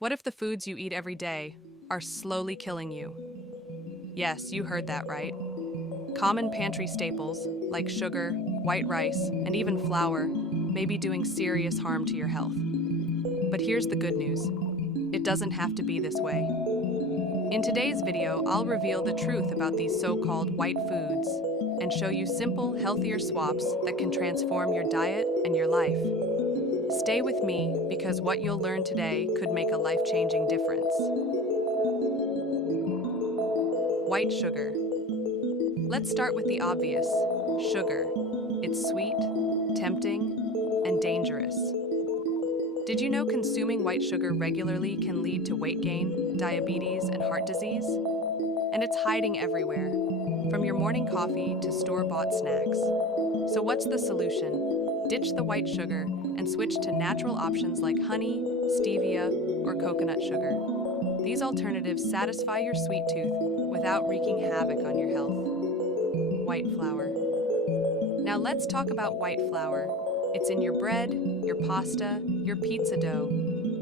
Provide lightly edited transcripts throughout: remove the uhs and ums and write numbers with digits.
What if the foods you eat every day are slowly killing you? Yes, you heard that right. Common pantry staples, like sugar, white rice, and even flour, may be doing serious harm to your health. But here's the good news. It doesn't have to be this way. In today's video, I'll reveal the truth about these so-called white foods and show you simple, healthier swaps that can transform your diet and your life. Stay with me because what you'll learn today could make a life-changing difference. White sugar. Let's start with the obvious, sugar. It's sweet, tempting, and dangerous. Did you know consuming white sugar regularly can lead to weight gain, diabetes, and heart disease? And it's hiding everywhere, from your morning coffee to store-bought snacks. So what's the solution? Ditch the white sugar and switch to natural options like honey, stevia, or coconut sugar. These alternatives satisfy your sweet tooth without wreaking havoc on your health. White flour. Now let's talk about white flour. It's in your bread, your pasta, your pizza dough.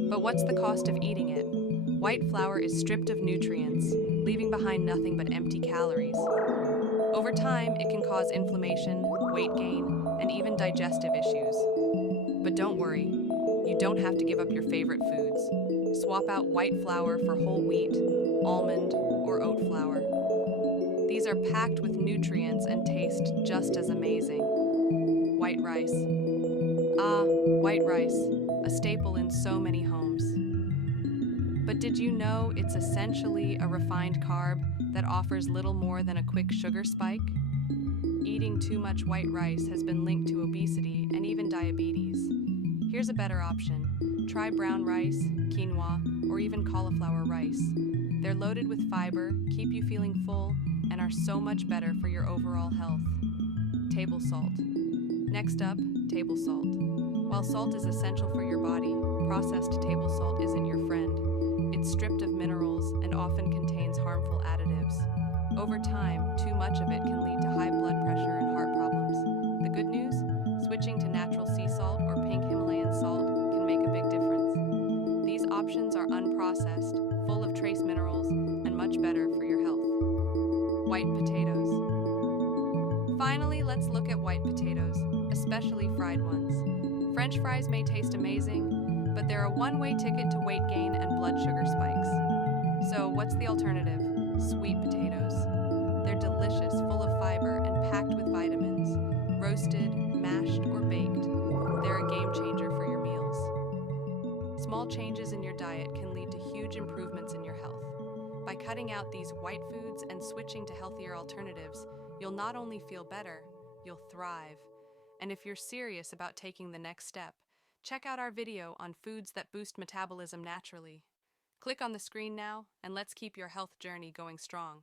But what's the cost of eating it? White flour is stripped of nutrients, leaving behind nothing but empty calories. Over time, it can cause inflammation, weight gain, and even digestive issues. But don't worry, you don't have to give up your favorite foods. Swap out white flour for whole wheat, almond, or oat flour. These are packed with nutrients and taste just as amazing. White rice. Ah, white rice, a staple in so many homes. But did you know it's essentially a refined carb that offers little more than a quick sugar spike? Eating too much white rice has been linked to obesity and even diabetes. Here's a better option. Try brown rice, quinoa, or even cauliflower rice. They're loaded with fiber, keep you feeling full, and are so much better for your overall health. Table salt. Next up, table salt. While salt is essential for your body, processed table salt isn't your friend. It's stripped of minerals and often contains harmful additives. Over time, too much of it can lead to high blood pressure and heart problems. The good news? Switching to natural sea salt or pink Himalayan salt can make a big difference. These options are unprocessed, full of trace minerals, and much better for your health. White potatoes. Finally, let's look at white potatoes, especially fried ones. French fries may taste amazing, but they're a one-way ticket to weight gain and blood sugar spikes. So what's the alternative? Sweet potatoes. They're delicious, full of fiber, and packed with vitamins. Roasted, mashed, or baked, they're a game changer for your meals. Small changes in your diet can lead to huge improvements in your health. By cutting out these white foods and switching to healthier alternatives, you'll not only feel better, you'll thrive. And if you're serious about taking the next step, check out our video on foods that boost metabolism naturally. Click on the screen now, and let's keep your health journey going strong.